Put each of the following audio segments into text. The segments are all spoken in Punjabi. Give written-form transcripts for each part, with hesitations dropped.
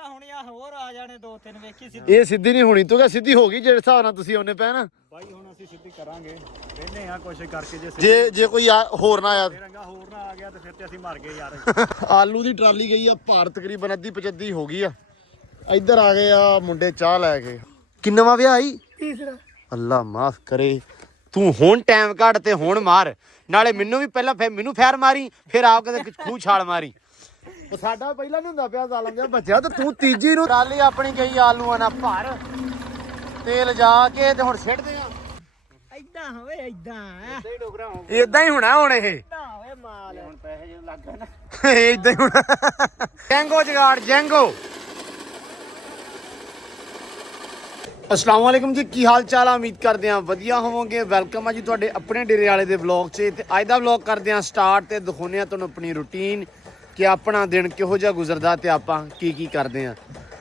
ਤਾਂ ਹੁਣ ਆ ਹੋਰ ਆ ਜਾਣੇ ਦੋ ਤਿੰਨ ਵੇਖੀ ਸਿੱਧੀ ਇਹ ਸਿੱਧੀ ਨਹੀਂ ਹੋਣੀ ਤੂੰ ਕਿਹਾ ਸਿੱਧੀ ਹੋ ਗਈ ਜਿਹੜੇ ਹਿਸਾਬ ਨਾਲ ਤੁਸੀਂ ਉਹਨੇ ਪੈ ਨਾ ਬਾਈ ਹੁਣ ਅਸੀਂ ਸਿੱਧੀ ਕਰਾਂਗੇ ਕਹਿੰਦੇ ਆ ਕੋਸ਼ਿਸ਼ ਕਰਕੇ ਜੇ ਕੋਈ ਹੋਰ ਨਾ ਆਇਆ ਰੰਗਾ ਹੋਰ ਨਾ ਆ ਗਿਆ ਤੇ ਫਿਰ ਤੇ ਅਸੀਂ ਮਰ ਗਏ ਯਾਰ ਆਲੂ ਦੀ ਟਰਾਲੀ ਗਈ ਆ ਭਾਰ ਤਕਰੀਬਨ ਅੱਧੀ 75 ਹੋ ਗਈ ਆ ਇੱਧਰ ਆ ਗਏ ਆ ਮੁੰਡੇ ਚਾਹ ਲੈ ਕੇ ਕਿੰਨਵਾਂ ਵਿਆਹ ਆਈ ਤੀਸਰਾ ਅੱਲਾ ਮਾਫ ਕਰੇ ਤੂੰ ਹੁਣ ਟਾਈਮ ਕੱਢ ਤੇ ਹੁਣ ਮਾਰ ਨਾਲੇ ਮੈਨੂੰ ਵੀ ਪਹਿਲਾਂ ਮੈਨੂੰ ਫੈਰ ਮਾਰੀ ਫਿਰ ਆਪ ਕਦੇ ਖੂਹ ਛਾਲ ਮਾਰੀ ਉਹ ਸਾਡਾ ਪਹਿਲਾਂ ਨਹੀਂ ਹੁੰਦਾ ਪਿਆ ਜ਼ਾਲਮ ਜਿਹਾ ਬੱਚਿਆ ਤੇ ਤੂੰ ਤੀਜੀ ਨੂੰ ਟਰਾਲੀ ਆਪਣੀ ਗਈ ਆਲੂਆਂ ਨਾਲ ਭਰ ਤੇਲ ਜਾ ਕੇ ਤੇ ਹੁਣ ਸਿੱਟਦੇ ਆ ਇਦਾਂ ਹੋਵੇ ਇਦਾਂ ਇਦਾਂ ਹੀ ਹੋਣਾ ਹੁਣ ਇਹ ਨਾ ਹੋਵੇ ਮਾਲ ਹੁਣ ਪੈਸੇ ਜੇ ਲੱਗ ਗਏ ਨਾ ਇਦਾਂ ਹੀ ਹੋਣਾ ਜੈਂਗੋ ਜਗਾੜ ਜੈਂਗੋ अस्सलाम वालेकुम जी की हाल चाल उम्मीद करते हैं वधिया होवोगे वेलकम है जी तुहाडे अपने डेरे वाले दे व्लॉग च ते अज दा व्लॉग करते हैं स्टार्ट ते दिखाने तुहानूं अपनी रूटीन कि अपना दिन किहो जिहा गुजरदा ते आपां की करदे हैं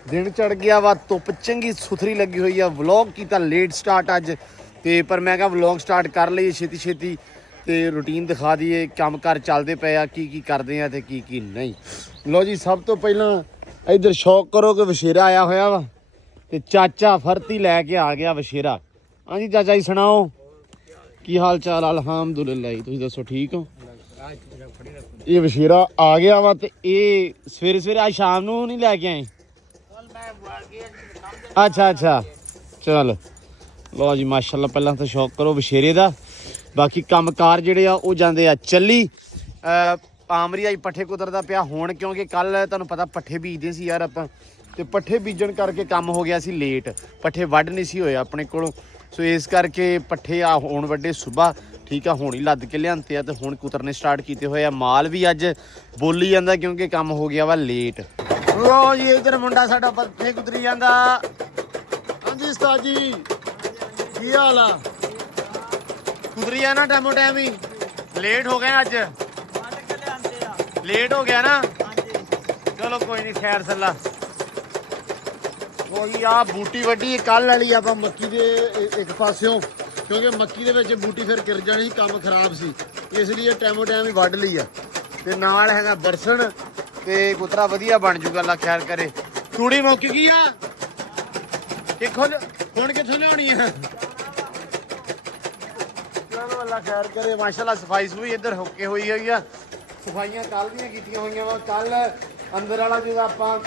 दिन चढ़ गया वा धुप्प चंगी सुथरी लगी हुई है व्लॉग कीता लेट स्टार्ट अज ते पर मैं कहा व्लॉग स्टार्ट कर लईए छेती छेती ते रूटीन दिखा दईए काम कार चलदे पे आ की करदे हैं ते की नहीं लो जी सब तो पहलां इधर शौक करो कि वछेरा आया होया वा ਤੇ ਚਾਚਾ ਫਰਤੀ ਲੈ ਕੇ ਆ ਗਿਆ ਵਸ਼ੇਰਾ ਹਾਂਜੀ ਚਾਚਾ ਜੀ ਸੁਣਾਓ ਕੀ ਹਾਲ ਚਾਲ ਅਲਹਮਦੁਲਿਲਾ ਜੀ ਤੁਸੀਂ ਦੱਸੋ ਠੀਕ ਹੋ ਇਹ ਵਸ਼ੇਰਾ ਆ ਗਿਆ ਵਾ ਤੇ ਇਹ ਸਵੇਰੇ ਸਵੇਰੇ ਅੱਜ ਸ਼ਾਮ ਨੂੰ ਨਹੀਂ ਲੈ ਕੇ ਆਏ ਅੱਛਾ ਚਲ ਲੋ ਜੀ ਮਾਸ਼ਾਅੱਲਾ ਪਹਿਲਾਂ ਤਾਂ ਸ਼ੌਕ ਕਰੋ ਵਸ਼ੇਰੇ ਦਾ ਬਾਕੀ ਕੰਮਕਾਰ ਜਿਹੜੇ ਆ ਉਹ ਜਾਂਦੇ ਆ ਚੱਲੀ ਆਮਰੀ ਆਈ ਪੱਠੇ ਕੁਤਰਦਾ ਪਿਆ ਹੁਣ ਕਿਉਂਕਿ ਕੱਲ ਤੁਹਾਨੂੰ ਪਤਾ ਪੱਠੇ ਬੀਜਦੇ ਸੀ ਯਾਰ ਆਪਾਂ ਤੇ ਪੱਠੇ ਬੀਜਣ ਕਰਕੇ ਕੰਮ ਹੋ ਗਿਆ ਸੀ ਲੇਟ ਪੱਠੇ ਵੱਢ ਨਹੀਂ ਸੀ ਹੋਏ ਆਪਣੇ ਕੋਲੋਂ ਸੋ ਇਸ ਕਰਕੇ ਪੱਠੇ ਆ ਹੁਣ ਵੱਡੇ ਸਵੇਰ ਠੀਕ ਆ ਹੁਣ ਹੀ ਲੱਦ ਕੇ ਲਿਆਂਤੇ ਆ ਤੇ ਹੁਣ ਕੁਤਰਨੇ ਸਟਾਰਟ ਕੀਤੇ ਹੋਏ ਆ ਮਾਲ ਵੀ ਅੱਜ ਬੋਲੀ ਜਾਂਦਾ ਕਿਉਂਕਿ ਕੰਮ ਹੋ ਗਿਆ ਵਾ ਲੇਟ ਲੋ ਜੀ ਇਧਰ ਮੁੰਡਾ ਸਾਡਾ ਪੱਠੇ ਕੁਤਰੀ ਜਾਂਦਾ ਹਾਂਜੀ ਉਸਤਾਦ ਜੀ ਕੀ ਹਾਲ ਆ ਕੁਤਰੀ ਆ ਨਾ ਟਾਈਮੋ ਟਾਈਮ ਹੀ ਲੇਟ ਹੋ ਗਏ ਅੱਜ ਲੇਟ ਹੋ ਗਿਆ ਨਾ ਚਲੋ ਕੋਈ ਨਹੀਂ ਖੈਰ ਸੱਲਾ ਉਹੀ ਆ ਬੂਟੀ ਵੱਡੀ ਕੱਲ ਵਾਲੀ ਆਪਾਂ ਮੱਕੀ ਦੇ ਇੱਕ ਪਾਸਿਓਂ ਕਿਉਂਕਿ ਮੱਕੀ ਦੇ ਵਿੱਚ ਬੂਟੀ ਫਿਰ ਗਿਰ ਜਾਣੀ ਸੀ ਕੰਮ ਖਰਾਬ ਸੀ ਇਸ ਲਈ ਟਾਈਮੋ ਟਾਈਮ ਹੀ ਵੱਢ ਲਈ ਆ ਤੇ ਨਾਲ ਹੈਗਾ ਬਰਸਣ ਤੇ ਕੁਤਰਾ ਵਧੀਆ ਬਣ ਜੂਗਾ ਅੱਲਾ ਖੈਰ ਕਰੇ ਤੂੜੀ ਮੁੱਕ ਗਈ ਆ ਦੇਖੋ ਹੁਣ ਕਿੱਥੋਂ ਲਿਆਉਣੀ ਆ ਚਲੋ ਅੱਲਾ ਖੈਰ ਕਰੇ ਮਾਸ਼ਾਅੱਲਾ ਸਫਾਈ ਸੁਈ ਇੱਧਰ ਹੋਕੇ ਹੋਈ ਆ ਸਫਾਈਆਂ ਕੱਲ ਦੀਆਂ ਕੀਤੀਆਂ ਹੋਈਆਂ ਵਾ ਕੱਲ ਅੰਦਰ ਵਾਲਾ ਜਿਹੜਾ ਆਪਾਂ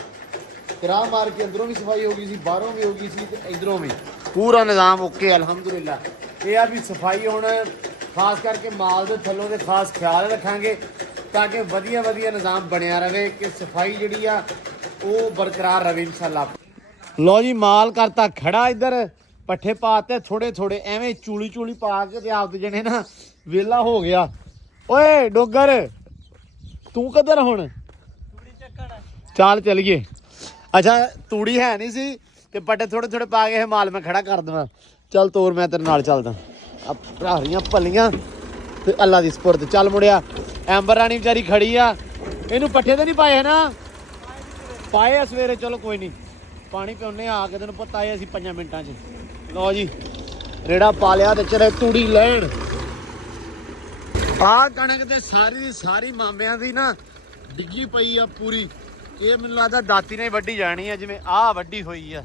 ਕਿਰਾਹ ਮਾਰ ਕੇ ਅੰਦਰੋਂ ਵੀ ਸਫਾਈ ਹੋ ਗਈ ਸੀ ਬਾਹਰੋਂ ਵੀ ਹੋ ਗਈ ਸੀ ਤੇ ਇਧਰੋਂ ਵੀ ਪੂਰਾ ਨਿਜ਼ਾਮ ਓਕੇ ਅਲਹਮਦੁਲਿਲਾ ਇਹ ਆ ਵੀ ਸਫਾਈ ਹੁਣ ਖਾਸ ਕਰਕੇ ਮਾਲ ਦੇ ਥੱਲੋਂ ਦੇ ਖਾਸ ਖਿਆਲ ਰੱਖਾਂਗੇ ਤਾਂ ਕਿ ਵਧੀਆ ਨਿਜ਼ਾਮ ਬਣਿਆ ਰਹੇ ਕਿ ਸਫਾਈ ਜਿਹੜੀ ਆ ਉਹ ਬਰਕਰਾਰ ਰਹੇ ਇਨਸ਼ਾਅੱਲਾ ਲੋ ਜੀ ਮਾਲ ਕਰਤਾ ਖੜਾ ਇੱਧਰ ਪੱਠੇ ਪਾਤੇ ਥੋੜੇ ਐਵੇਂ ਚੂਲੀ ਪਾ ਕੇ ਤੇ ਆਪ ਜਣੇ ਨਾ ਵੇਲਾ ਹੋ ਗਿਆ ਓਏ ਡੋਗਰ ਤੂੰ ਕਿੱਧਰ ਹੁਣ ਚੱਲ ਚਲੀਏ ਅੱਛਾ ਤੂੜੀ ਹੈ ਨਹੀਂ ਸੀ ਤੇ ਪੱਟੇ ਥੋੜੇ ਪਾ ਕੇ ਇਹ ਮਾਲ ਮੈਂ ਖੜਾ ਕਰ ਦੇਵਾਂ ਚੱਲ ਤੋਰ ਮੈਂ ਤੇਰੇ ਨਾਲ ਚੱਲਦਾ ਆ ਭਰਾਰੀਆਂ ਭੱਲੀਆਂ ਤੇ ਅੱਲਾ ਦੀ ਸਪੁਰਦ ਚੱਲ ਮੁੜਿਆ ਐਂਬਰ ਰਾਣੀ ਵਿਚਾਰੀ ਖੜੀ ਆ ਇਹਨੂੰ ਪੱਠੇ ਤੇ ਨਹੀਂ ਪਾਏ ਹੈ ਨਾ ਪਾਏ ਆ ਸਵੇਰੇ ਚਲੋ ਕੋਈ ਨਹੀਂ ਪਾਣੀ ਪਿਉਨੇ ਆ ਕੇ ਤੈਨੂੰ ਪਤਾ ਹੈ ਅਸੀਂ 5 ਮਿੰਟਾਂ 'ਚ ਲਓ ਜੀ ਰੇੜਾ ਪਾ ਲਿਆ ਤੇ ਚਲੇ ਤੂੜੀ ਲੈਣ ਆ ਕਣਕ ਤੇ ਸਾਰੀ ਮਾਮਿਆਂ ਦੀ ਨਾ ਡਿੱਗੀ ਪਈ ਆ ਪੂਰੀ ਇਹ ਮੈਨੂੰ ਲੱਗਦਾ ਦਾਤੀ ਨਾਲ ਵੱਢੀ ਜਾਣੀ ਆ ਜਿਵੇਂ ਆਹ ਵੱਢੀ ਹੋਈ ਆ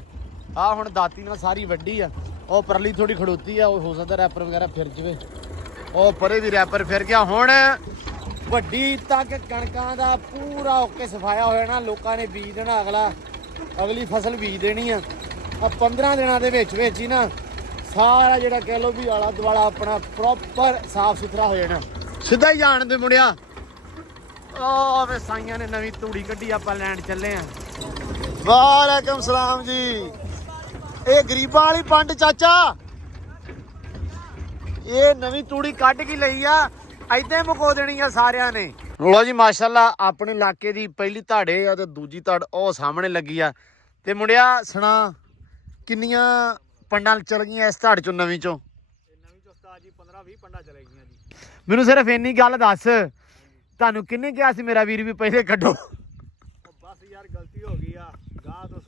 ਆਹ ਹੁਣ ਦਾਤੀ ਨਾਲ ਸਾਰੀ ਵੱਢੀ ਆ ਉਹ ਪਰਲੀ ਥੋੜੀ ਖੜੋਤੀ ਆ ਉਹ ਹੋ ਸਕਦਾ ਰੈਪਰ ਵਗੈਰਾ ਫਿਰ ਜਵੇ ਉਹ ਪਰੇ ਵੀ ਰੈਪਰ ਫਿਰ ਗਿਆ ਹੁਣ ਵੱਡੀ ਤੱਕ ਕਣਕਾਂ ਦਾ ਪੂਰਾ ਓਕੇ ਸਫਾਇਆ ਹੋਇਆ ਨਾ ਲੋਕਾਂ ਨੇ ਬੀਜ ਦੇਣਾ ਅਗਲੀ ਫਸਲ ਬੀਜ ਦੇਣੀ ਆ 15 ਦਿਨਾਂ ਦੇ ਵਿੱਚ ਹੀ ਨਾ ਸਾਰਾ ਜਿਹੜਾ ਕਹਿ ਲਓ ਵੀ ਆਲਾ ਦੁਆਲਾ ਆਪਣਾ ਪ੍ਰੋਪਰ ਸਾਫ ਸੁਥਰਾ ਹੋ ਜਾਣਾ ਸਿੱਧਾ ਹੀ ਜਾਣ ਦੇ ਮੁੜਿਆ ਉਹ ਵੇ ਸਾਈਆਂ ਨੇ ਨਵੀਂ ਤੂੜੀ ਕੱਢੀ ਆਪਾਂ ਲੈਣ ਚੱਲੇ ਆ ਵਾਲੇਕਮ ਸਲਾਮ ਜੀ ਇਹ ਗਰੀਬਾਂ ਵਾਲੀ ਪੰਡ ਚਾਚਾ ਇਹ ਨਵੀਂ ਤੂੜੀ ਕੱਢ ਕੇ ਲਈ ਆ ਏਦਾਂ ਮੁਕੋ ਦੇਣੀ ਆ ਸਾਰਿਆਂ ਨੇ ਲੋ ਜੀ ਮਾਸ਼ਾਅੱਲਾ ਆਪਣੇ ਇਲਾਕੇ ਦੀ ਪਹਿਲੀ ਧਾੜੇ ਆ ਤੇ ਦੂਜੀ ਧੜ ਉਹ ਸਾਹਮਣੇ ਲੱਗੀ ਆ ਤੇ ਮੁੰਡਿਆ ਸੁਣਾ ਕਿੰਨੀਆਂ ਪੰਡਾਂ ਚਲ ਗਈਆਂ ਇਸ ਧੜ ਚੋਂ ਨਵੀਂ ਚੋਂ ਉਸਤਾਦ ਜੀ 15-20 ਪੰਡਾਂ ਚਲੇ ਗਈਆਂ ਜੀ ਮੈਨੂੰ ਸਿਰਫ ਇੰਨੀ ਗੱਲ ਦੱਸ ਤੁਹਾਨੂੰ ਕਿੰਨੇ ਕਿਹਾ ਸੀ ਮੇਰਾ ਵੀਰ ਵੀ ਪਹਿਲੇ ਕੱਢੋ ਬਸ ਯਾਰ ਗਲਤੀ ਹੋ ਗਈ ਆ ਗਾਂ ਤੋਂ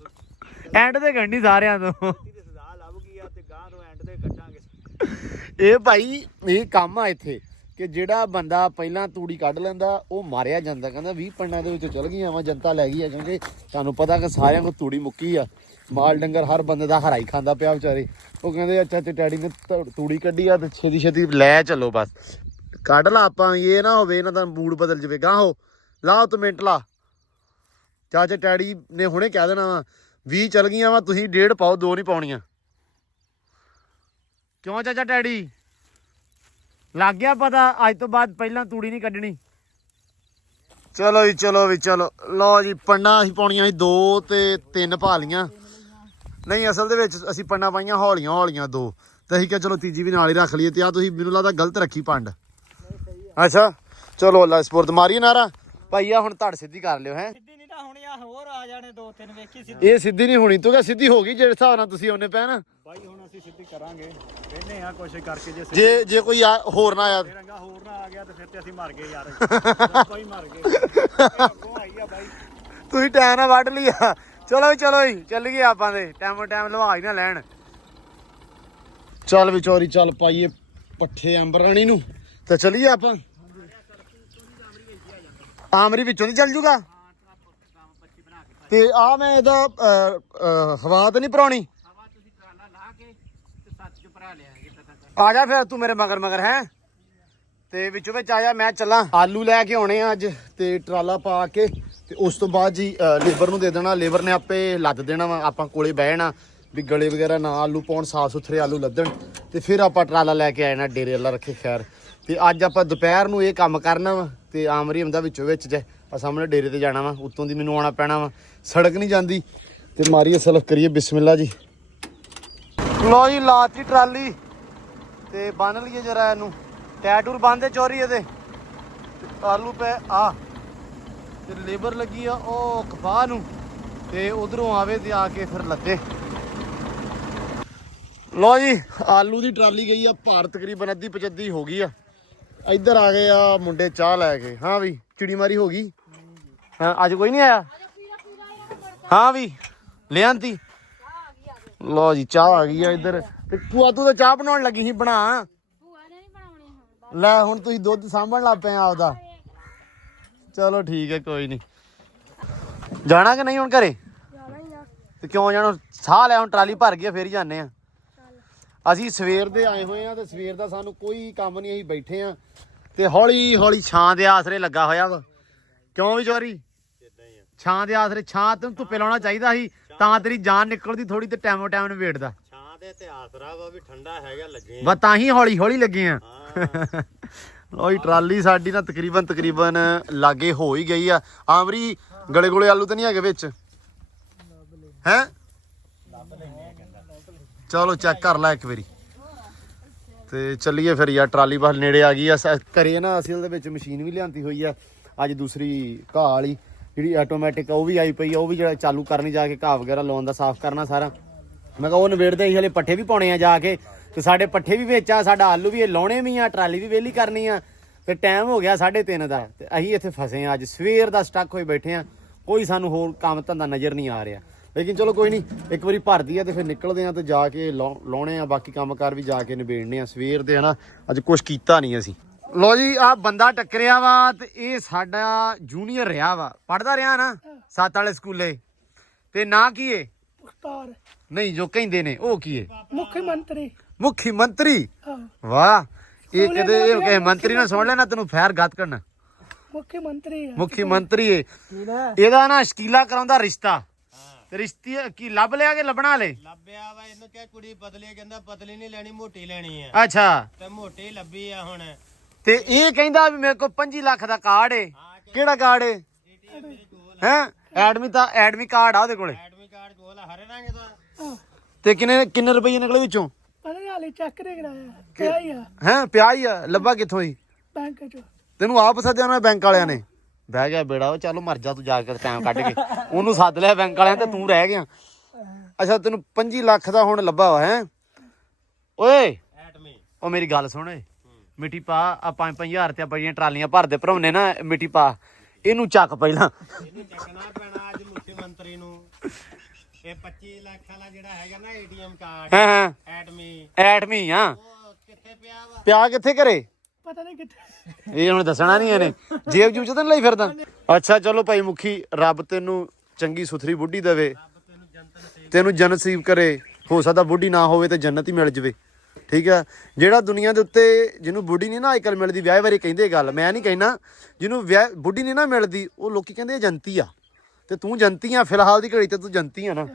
ਐਂਡ ਤੇ ਕੱਢਣੀ ਸਾਰਿਆਂ ਤੋਂ ਸਜ਼ਾ ਲੱਭ ਗਈ ਆ ਤੇ ਗਾਂ ਤੋਂ ਐਂਡ ਤੇ ਕੱਢਾਂਗੇ ਇਹ ਭਾਈ ਇਹ ਕੰਮ ਆ ਇੱਥੇ ਕਿ ਜਿਹੜਾ ਬੰਦਾ ਪਹਿਲਾਂ ਤੂੜੀ ਕੱਢ ਲੈਂਦਾ ਉਹ ਮਾਰਿਆ ਜਾਂਦਾ। ਕਹਿੰਦਾ 20 ਪਿੰਡਾਂ ਦੇ ਵਿੱਚ ਚਲ ਗਈਆਂ ਵਾ, ਜਨਤਾ ਲੈ ਗਈ ਆ, ਕਿਉਂਕਿ ਤੁਹਾਨੂੰ ਪਤਾ ਕਿ ਸਾਰਿਆਂ ਕੋਲ ਤੂੜੀ ਮੁੱਕੀ ਆ। ਮਾਲ ਡੰਗਰ ਹਰ ਬੰਦੇ ਦਾ ਹਰਾਈ ਖਾਂਦਾ ਪਿਆ ਵਿਚਾਰੇ। ਉਹ ਕਹਿੰਦੇ ਅੱਛਾ ਤੇ ਡੈਡੀ ਨੇ ਤੂੜੀ ਕੱਢੀ ਆ ਤੇ ਛੇਤੀ ਛੇਤੀ ਲੈ ਚੱਲੋ, ਬਸ ਕੱਢ ਲਾ ਆਪਾਂ, ਇਹ ਨਾ ਹੋਵੇ ਇਹਨਾਂ ਦਾ ਮੂਡ ਬਦਲ ਜਾਵੇ। ਗਾਹੋ ਲਾਓ ਤੂੰ ਮਿੰਟ ਲਾ। ਚਾਚਾ ਡੈਡੀ ਨੇ ਹੁਣੇ ਕਹਿ ਦੇਣਾ ਵਾ 20 ਚਲ ਗਈਆਂ ਵਾ, ਤੁਸੀਂ 1.5 ਪਾਓ, 2 ਨਹੀਂ ਪਾਉਣੀਆਂ। ਕਿਉਂ ਚਾਚਾ ਡੈਡੀ ਲੱਗ ਗਿਆ ਪਤਾ ਅੱਜ ਤੋਂ ਬਾਅਦ ਪਹਿਲਾਂ ਤੂੜੀ ਨਹੀਂ ਕੱਢਣੀ? ਚਲੋ ਜੀ ਚਲੋ ਵੀ ਚਲੋ। ਲਓ ਜੀ ਪੰਡਾਂ ਅਸੀਂ ਪਾਉਣੀਆਂ ਸੀ 2 ਤੇ 3 ਪਾ ਲੀਆਂ। ਨਹੀਂ ਅਸਲ ਦੇ ਵਿੱਚ ਅਸੀਂ ਪੰਡਾਂ ਪਾਈਆਂ ਹੌਲੀਆਂ ਹੌਲੀਆਂ 2, ਤੇ ਅਸੀਂ ਕਿਹਾ ਚਲੋ ਤੀਜੀ ਵੀ ਨਾਲ ਹੀ ਰੱਖ ਲਈਏ। ਤੇ ਆ ਤੁਸੀਂ ਮੈਨੂੰ ਲੱਗਦਾ ਗਲਤ ਰੱਖੀ ਪੰਡ। ਅੱਛਾ ਚਲੋ ਅੱਲਾ ਸਪੁਰਦ ਮਾਰੀਏ ਨਾਰਾ ਭਾਈ। ਆ ਹੁਣ ਧੜ ਸਿੱਧੀ ਕਰ ਲਿਓ ਹੈ। ਸਿੱਧੀ ਨਹੀਂ ਤਾਂ ਹੁਣ ਆ ਹੋਰ ਆ ਜਾਣੇ 2-3 ਵੇਖੀ ਸਿੱਧੀ। ਇਹ ਸਿੱਧੀ ਨਹੀਂ ਹੋਣੀ, ਤੂੰ ਕਹ ਸਿੱਧੀ ਹੋ ਗਈ ਜਿਹੜੇ ਹਿਸਾਬ ਨਾਲ ਤੁਸੀਂ ਉਹਨੇ ਪੈ ਨਾ। ਬਾਈ ਹੁਣ ਅਸੀਂ ਸਿੱਧੀ ਕਰਾਂਗੇ, ਵੇਨੇ ਆ ਕੋਸ਼ਿਸ਼ ਕਰਕੇ। ਜੇ ਕੋਈ ਹੋਰ ਨਾ ਆਇਆ, ਰੰਗਾ ਹੋਰ ਨਾ ਆ ਗਿਆ ਤੇ ਫਿਰ ਤੇ ਅਸੀਂ ਮਰ ਗਏ ਯਾਰ। ਕੋਈ ਮਰ ਗਏ ਅੱਗੋਂ ਆਈ ਆ ਬਾਈ। ਤੁਸੀਂ ਟਾਈਮ ਨਾਲ ਵੱਢ ਲਿਆ। ਚਲੋ ਜੀ ਚੱਲ ਗਏ ਆਪਾਂ ਦੇ ਟਾਈਮ ਲਵਾ ਹੀ ਨਾ ਲੈਣ। ਚੱਲ ਵਿਚੋਰੀ ਚੱਲ ਪਾਈਏ ਪੱਠੇ ਅੰਬਰਾਣੀ ਨੂੰ ਤੇ ਚਲੀਏ ਆਪਾਂ। ਆਮਰੀ ਵਿੱਚੋਂ ਨਹੀਂ ਚੱਲ ਜੂਗਾ ਤੇ ਆ ਮੈਂ ਇਹਦਾ ਹਵਾ ਤਾਂ ਨਹੀਂ ਭਰਾਉਣੀ? ਆ ਜਾ ਫਿਰ ਤੂੰ ਮੇਰੇ ਮਗਰ ਹੈ ਤੇ ਵਿੱਚੋਂ ਵਿੱਚ ਆ ਜਾ। ਮੈਂ ਚੱਲਾਂ ਆਲੂ ਲੈ ਕੇ ਆਉਣੇ ਆ ਅੱਜ ਤੇ ਟਰਾਲਾ ਪਾ ਕੇ, ਤੇ ਉਸ ਤੋਂ ਬਾਅਦ ਜੀ ਲੇਬਰ ਨੂੰ ਦੇ ਦੇਣਾ। ਲੇਬਰ ਨੇ ਆਪੇ ਲੱਦ ਦੇਣਾ ਵਾ, ਆਪਾਂ ਕੋਲੇ ਬਹਿ ਜਾਣਾ ਵੀ ਗਲੇ ਵਗੈਰਾ ਨਾ ਆਲੂ ਪਾਉਣ, ਸਾਫ ਸੁਥਰੇ ਆਲੂ ਲੱਦਣ, ਤੇ ਫਿਰ ਆਪਾਂ ਟਰਾਲਾ ਲੈ ਕੇ ਆ ਜਾਣਾ ਡੇਰੇ। ਅੱਲਾ ਰੱਖੇ ਖੈਰ। ਤੇ ਅੱਜ ਆਪਾਂ ਦੁਪਹਿਰ ਨੂੰ ਇਹ ਕੰਮ ਕਰਨਾ ਵਾ ਤੇ ਆਮਰੀ ਹੁੰਦਾ ਵਿੱਚੋਂ ਵਿੱਚ ਜੇ ਆ ਸਾਹਮਣੇ ਡੇਰੇ ਤੇ ਜਾਣਾ ਵਾ। ਉੱਤੋਂ ਦੀ ਮੈਨੂੰ ਆਉਣਾ ਪੈਣਾ ਵਾ, ਸੜਕ ਨਹੀਂ ਜਾਂਦੀ। ਤੇ ਮਾਰੀਏ ਸਲਫ ਕਰੀਏ ਬਿਸਮਿਲ੍ਲਾ ਜੀ। ਲੋ ਜੀ ਲਾਤੀ ਟਰਾਲੀ ਤੇ ਬੰਨ ਲਈਏ ਜਰਾ ਇਹਨੂੰ। ਟੈਟੂਰ ਬੰਨਦੇ ਚੋਰੀ ਇਹਦੇ। ਆਲੂ ਪਏ ਆ ਤੇ ਲੇਬਰ ਲੱਗੀ ਆ ਉਹ ਕਪਾਹ ਨੂੰ, ਤੇ ਉਧਰੋਂ ਆਵੇ ਤੇ ਆ ਕੇ ਫਿਰ ਲੱਦੇ। ਲੋ ਜੀ ਆਲੂ ਦੀ ਟਰਾਲੀ ਗਈ ਆ ਭਾਰ, ਤਕਰੀਬਨ ਅੱਧੀ 75 ਹੋ ਗਈ ਆ। ਇੱਧਰ ਆ ਗਏ ਆ ਮੁੰਡੇ ਚਾਹ ਲੈ ਕੇ। ਹਾਂ ਵੀ ਚਿੜੀ ਮਾਰੀ ਹੋ ਗਈ। ਹਾਂ ਅੱਜ ਕੋਈ ਨਹੀਂ ਆਇਆ? ਹਾਂ ਵੀ ਲਿਆਂਤੀ। ਲੋ ਜੀ ਚਾਹ ਆ ਗਈ ਆ ਇੱਧਰ। ਤੇ ਭੂਆ ਤੂੰ ਤਾਂ ਚਾਹ ਬਣਾਉਣ ਲੱਗੀ ਸੀ, ਬਣਾ ਲੈ। ਹੁਣ ਤੁਸੀਂ ਦੁੱਧ ਸਾਂਭਣ ਲੱਗ ਪਏ ਆਪਦਾ। ਚਲੋ ਠੀਕ ਹੈ ਕੋਈ ਨਹੀਂ। ਜਾਣਾ ਕਿ ਨਹੀਂ ਹੁਣ ਘਰੇ? ਤੇ ਕਿਉਂ ਜਾਣਾ? ਸਾਹ ਲੈ, ਹੁਣ ਟਰਾਲੀ ਭਰ ਗਈ ਫੇਰ ਹੀ ਜਾਂਦੇ ਆ। ਅਸੀਂ ਸਵੇਰ ਦੇ ਆਏ ਹੋਏ ਆ ਤੇ ਸਵੇਰ ਦਾ ਸਾਨੂੰ ਕੋਈ ਕੰਮ ਨਹੀਂ, ਅਸੀਂ ਬੈਠੇ ਆ ਤੇ ਹੌਲੀ ਹੌਲੀ ਛਾਂ ਦੇ ਆਸਰੇ ਲੱਗਾ ਹੋਇਆ ਵਾ। ਕਿਉਂ ਵੀ ਚੋਰੀ? ਛਾਂ ਦੇ ਆਸਰੇ। ਛਾਂ ਤੈਨੂੰ ਧੁੱਪੇ ਲਾਉਣਾ ਚਾਹੀਦਾ ਸੀ, ਤਾਂ ਤੇਰੀ ਜਾਨ ਨਿਕਲਦੀ ਥੋੜੀ ਤੇ ਟਾਈਮੋ ਟਾਈਮ ਨੂੰ ਵੇਟਦਾ। ਛਾਂ ਦੇ ਤੇ ਆਸਰਾ ਵਾ ਵੀ ਠੰਡਾ ਹੈਗਾ ਲੱਗੇ। ਬਸ ਤਾਂ ਹੀ ਹੌਲੀ ਹੌਲੀ ਲੱਗੇ ਆ। ਲੋ ਟਰਾਲੀ ਸਾਡੀ ਨਾ ਤਕਰੀਬਨ ਲਾਗੇ ਹੋ ਹੀ ਗਈ ਆ। ਆਮਰੀ ਗਲੇ ਗੋਲੇ ਆਲੂ ਤਾਂ ਨਹੀਂ ਹੈਗੇ ਵਿੱਚ ਹੈ? ਚਲੋ ਚੈੱਕ ਕਰ ਲੈ ਇੱਕ ਵਾਰੀ ਤੇ ਚੱਲੀਏ ਫਿਰ ਯਾਰ। ਟਰਾਲੀ ਬਸ ਨੇੜੇ ਆ ਗਈ ਆ। ਘਰੇ ਨਾ ਅਸਲ ਦੇ ਵਿੱਚ ਮਸ਼ੀਨ ਵੀ ਲਿਆਂਦੀ ਹੋਈ ਆ ਅੱਜ, ਦੂਸਰੀ ਘਾਹ ਵਾਲੀ ਜਿਹੜੀ ਆਟੋਮੈਟਿਕ, ਉਹ ਵੀ ਆਈ ਪਈ ਆ। ਉਹ ਵੀ ਜਿਹੜਾ ਚਾਲੂ ਕਰਨੀ, ਜਾ ਕੇ ਘਾਹ ਵਗੈਰਾ ਲਾਉਣ ਦਾ, ਸਾਫ਼ ਕਰਨਾ ਸਾਰਾ। ਮੈਂ ਕਿਹਾ ਉਹ ਨਵੇੜਦੇ ਹੀ ਹਲੇ ਪੱਠੇ ਵੀ ਪਾਉਣੇ ਆ ਜਾ ਕੇ, ਤੇ ਸਾਡੇ ਪੱਠੇ ਵੀ ਵਿੱਚ ਆ, ਸਾਡਾ ਆਲੂ ਵੀ ਲਾਉਣੇ ਵੀ ਆ, ਟਰਾਲੀ ਵੀ ਵਿਹਲੀ ਕਰਨੀ ਆ। ਤੇ ਟਾਈਮ ਹੋ ਗਿਆ 3:30 ਦਾ ਤੇ ਅਸੀਂ ਇੱਥੇ ਫਸੇ ਆ। ਅੱਜ ਸਵੇਰ ਦਾ ਸਟਕ ਹੋਏ ਬੈਠੇ ਆ, ਕੋਈ ਸਾਨੂੰ ਹੋਰ ਕੰਮ ਧੰਦਾ ਨਜ਼ਰ ਨਹੀਂ ਆ ਰਿਹਾ। ਲੇਕਿਨ ਚਲੋ ਕੋਈ ਨਹੀਂ, ਇੱਕ ਵਾਰੀ ਭਰਦੀ ਆ ਤੇ ਫਿਰ ਨਿਕਲਦੇ ਆ ਤੇ ਜਾ ਕੇ ਲਾਉਣੇ ਆ। ਬਾਕੀ ਕੰਮਕਾਰ ਵੀ ਜਾ ਕੇ ਨਿਬੇੜਨੇ ਆ ਸਵੇਰ ਦੇ ਹਨਾ। ਅੱਜ ਕੁਛ ਕੀਤਾ ਨਹੀਂ ਅਸੀਂ। ਲੋ ਜੀ ਆ ਬੰਦਾ ਟੱਕਰਿਆ ਵਾ ਤੇ ਇਹ ਸਾਡਾ ਜੂਨੀਅਰ ਰਿਹਾ ਵਾ, ਪੜਦਾ ਰਿਹਾ ਨਾ 7 ਵਾਲੇ ਸਕੂਲੇ। ਤੇ ਨਾਂ ਕੀ ਏ? ਮੁਖਤਾਰ। ਨਹੀਂ ਜੋ ਕਹਿੰਦੇ ਨੇ ਉਹ ਕੀ ਏ? ਮੁੱਖ ਮੰਤਰੀ। ਮੁੱਖੀ ਮੰਤਰੀ? ਵਾਹ, ਇਹ ਕਦੇ ਇਹ ਮੰਤਰੀ ਨਾ ਸੁਣ ਲੈਣਾ ਤੈਨੂੰ ਫੈਰ ਗੱਤ ਕਰਨਾ। ਮੁੱਖ ਮੰਤਰੀ ਆ। ਮੁੱਖੀ ਮੰਤਰੀ ਏ। ਇਹਦਾ ਨਾ ਸ਼ਕੀਲਾ ਕਰਾਉਂਦਾ ਰਿਸ਼ਤਾ। ਤੇ ਰਿਸ਼ਤੀ ਕੀ ਲੱਭ ਲਿਆ ਕਿ ਲੱਭਣਾ ਹਲੇ? ਲੱਭਿਆ ਵਾ। ਇਹਨੂੰ ਕਿਹਾ ਕੁੜੀ ਪਤਲੀ, ਕਹਿੰਦਾ ਪਤਲੀ ਨਹੀਂ ਲੈਣੀ ਮੋਟੀ ਲੈਣੀ ਆ। ਅੱਛਾ ਤੇ ਮੋਟੀ ਲੱਭੀ ਆ ਹੁਣ। ਤੇ ਇਹ ਕਹਿੰਦਾ ਵੀ ਮੇਰੇ ਕੋਲ 25 ਲੱਖ ਦਾ ਕਾਰਡ ਏ। ਕਿਹੜਾ ਕਾਰਡ ਏ? ਹੈ ਐਡਮੀ ਕਾਰਡ ਆ ਉਹਦੇ ਕੋਲੇ। ਐਡਮੀ ਕਾਰਡ ਕੋਲ ਹਰੇ ਰੰਗ ਦਾ। ਤੇ ਕਿੰਨੇ ਰੁਪਏ ਨਿਕਲੇ ਵਿੱਚੋਂ? ਪਤਾ ਹਾਲੇ ਚੈੱਕ ਨਹੀਂ ਕਰਾਇਆ। ਪਿਆ ਹੀ ਆ ਹੈ ਪਿਆ ਹੀ ਆ। ਲੱਭਾ ਕਿੱਥੋਂ ਹੀ? ਬੈਂਕ ਚੋਂ। ਤੈਨੂੰ ਆਪ ਸੱਦਿਆ ਉਹਨਾਂ ਬੈਂਕ ਵਾਲਿਆਂ ਨੇ? ਬਹਿ ਗਿਆ ਬੇੜਾ। ਉਹ ਚੱਲ ਮਰ ਜਾ ਤੂੰ ਜਾ ਕੇ ਟਾਈਮ ਕੱਢ ਕੇ। ਉਹਨੂੰ ਸੱਦ ਲਿਆ ਬੈਂਕ ਵਾਲਿਆਂ ਤੇ ਤੂੰ ਰਹਿ ਗਿਆ। ਅੱਛਾ ਤੈਨੂੰ 25 ਲੱਖ ਦਾ ਹੁਣ ਲੱਭਾ ਵਾ ਹੈ? ਓਏ ਐਡਮੀ ਉਹ ਮੇਰੀ ਗੱਲ ਸੁਣ ਓਏ, ਮਿੱਟੀ ਪਾ ਆ 5-5000 ਤੇ ਬੜੀਆਂ ਟਰਾਲੀਆਂ ਭਰਦੇ ਭਰਾਉਨੇ ਨਾ, ਮਿੱਟੀ ਪਾ ਇਹਨੂੰ ਚੱਕ ਪਹਿਲਾਂ। ਇਹਨੂੰ ਚੱਕਣਾ ਪੈਣਾ ਅੱਜ ਮੁੱਖ ਮੰਤਰੀ ਨੂੰ। ਇਹ 25 ਲੱਖ ਵਾਲਾ ਜਿਹੜਾ ਹੈਗਾ ਨਾ ਏਟੀਐਮ ਕਾਰਡ ਹਾਂ ਐਡਮੀ ਐਡਮੀ ਆ। ਉਹ ਕਿੱਥੇ ਪਿਆ ਵਾ? ਪਿਆ ਕਿੱਥੇ ਘਰੇ? ਪਤਾ ਨਹੀਂ ਕਿੱਥੇ। ਇਹ ਹੁਣ ਦੱਸਣਾ ਨਹੀਂ ਇਹਨੇ, ਜੇਬ ਜੂਬ ਚ ਤਾਂ ਨੀ ਲਈ ਫਿਰਦਾ। ਅੱਛਾ ਚਲੋ ਭਾਈ ਮੁਖੀ, ਰੱਬ ਤੈਨੂੰ ਚੰਗੀ ਸੁਥਰੀ ਬੁੱਢੀ ਦੇਵੇ, ਤੈਨੂੰ ਜੰਨਤ ਨਸੀਬ ਕਰੇ। ਹੋ ਸਕਦਾ ਬੁੱਢੀ ਨਾ ਹੋਵੇ ਤੇ ਜੰਨਤ ਹੀ ਮਿਲ ਜਵੇ, ਠੀਕ ਆ। ਜਿਹੜਾ ਦੁਨੀਆ ਦੇ ਉੱਤੇ ਜਿਹਨੂੰ ਬੁੱਢੀ ਨਹੀਂ ਨਾ ਅੱਜ ਕੱਲ੍ਹ ਮਿਲਦੀ, ਵਿਆਹ ਬਾਰੇ ਕਹਿੰਦੇ ਗੱਲ, ਮੈਂ ਨਹੀਂ ਕਹਿਣਾ, ਜਿਹਨੂੰ ਵਿਆਹ ਬੁੱਢੀ ਨਹੀਂ ਨਾ ਮਿਲਦੀ, ਉਹ ਲੋਕੀ ਕਹਿੰਦੇ ਇਹ ਜੰਤੀ ਆ, ਤੇ ਤੂੰ ਜੰਤੀ ਆ ਫਿਲਹਾਲ ਦੀ ਘੜੀ ਤੇ ਤੂੰ ਜੰਤੀ ਆ ਨਾ।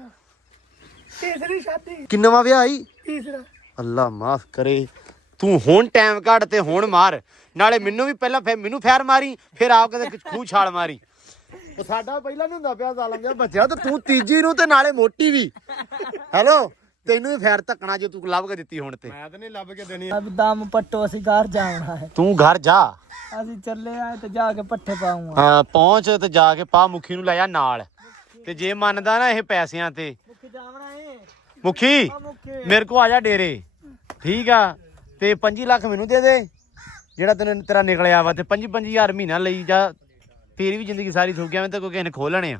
ਤੀਸਰੀ ਸ਼ਾਦੀ, ਕਿੰਨਵਾਂ ਵਿਆਹ ਆਈ? ਤੀਸਰਾ। ਅੱਲਾ ਮਾਫ ਕਰੇ, ਤੂੰ ਹੁਣ ਟਾਈਮ ਕੱਢ ਤੇ ਹੁਣ ਮਾਰ, ਨਾਲੇ ਮੈਨੂੰ ਵੀ ਪਹਿਲਾਂ ਮੈਨੂੰ ਫੈਰ ਮਾਰੀ, ਫਿਰ ਆਪ ਕਦੇ ਖੂਹ ਛਾਲ ਮਾਰੀ। ਉਹ ਸਾਡਾ ਪਹਿਲਾਂ ਨਹੀਂ ਹੁੰਦਾ ਪਿਆ ਜ਼ਾਲਮ ਜਿਹਾ ਬੱਚਿਆ, ਤੇ ਤੂੰ ਤੀਜੀ ਨੂੰ ਤੇ ਨਾਲੇ ਮੋਟੀ ਵੀ। ਹੈਲੋ, ਤੈਨੂੰ ਵੀ ਫੈਰ ਧੱਕਣਾ ਜੇ ਤੂੰ ਲੱਭ ਕੇ ਦਿੱਤੀ ਹੁਣ ਤੇ। ਮੈਂ ਤਾਂ ਨਹੀਂ ਲੱਭ ਕੇ ਦੇਣੀ। ਅਬ ਦਮ ਪੱਟੋ, ਅਸੀਂ ਘਰ ਜਾਣਾ ਹੈ। ਤੂੰ ਘਰ ਜਾ, ਅਸੀਂ ਚੱਲੇ ਆ ਤੇ ਜਾ ਕੇ ਪੱਠੇ ਪਾਉਂਗਾ। ਹਾਂ ਪਹੁੰਚ ਤੇ ਜਾ ਕੇ ਪਾ ਮੁਖੀ ਨੂੰ ਲੈ ਜਾ ਨਾਲ, ਤੇ ਜੇ ਮੰਨਦਾ ਨਾ ਇਹ ਪੈਸਿਆਂ ਤੇ, ਮੁੱਖ ਜਾਵਣਾ ਏ ਮੁਖੀ ਮੇਰੇ ਕੋ ਆ ਜਾ ਡੇਰੇ, ਠੀਕ ਆ, ਤੇ 25 ਲੱਖ ਮੈਨੂੰ ਦੇ ਦੇ ਜਿਹੜਾ ਤੇਰਾ ਨਿਕਲਿਆ ਵਾ, ਤੇ 25,000 ਮਹੀਨਾ ਲਈ ਜਾ, ਤੇਰੀ ਵੀ ਜ਼ਿੰਦਗੀ ਸਾਰੀ ਸੁੱਕ ਗਿਆ, ਤੇ ਕੋਈ ਕਿਸੇ ਨੇ ਖੋਹ ਲੈਣੇ ਆ।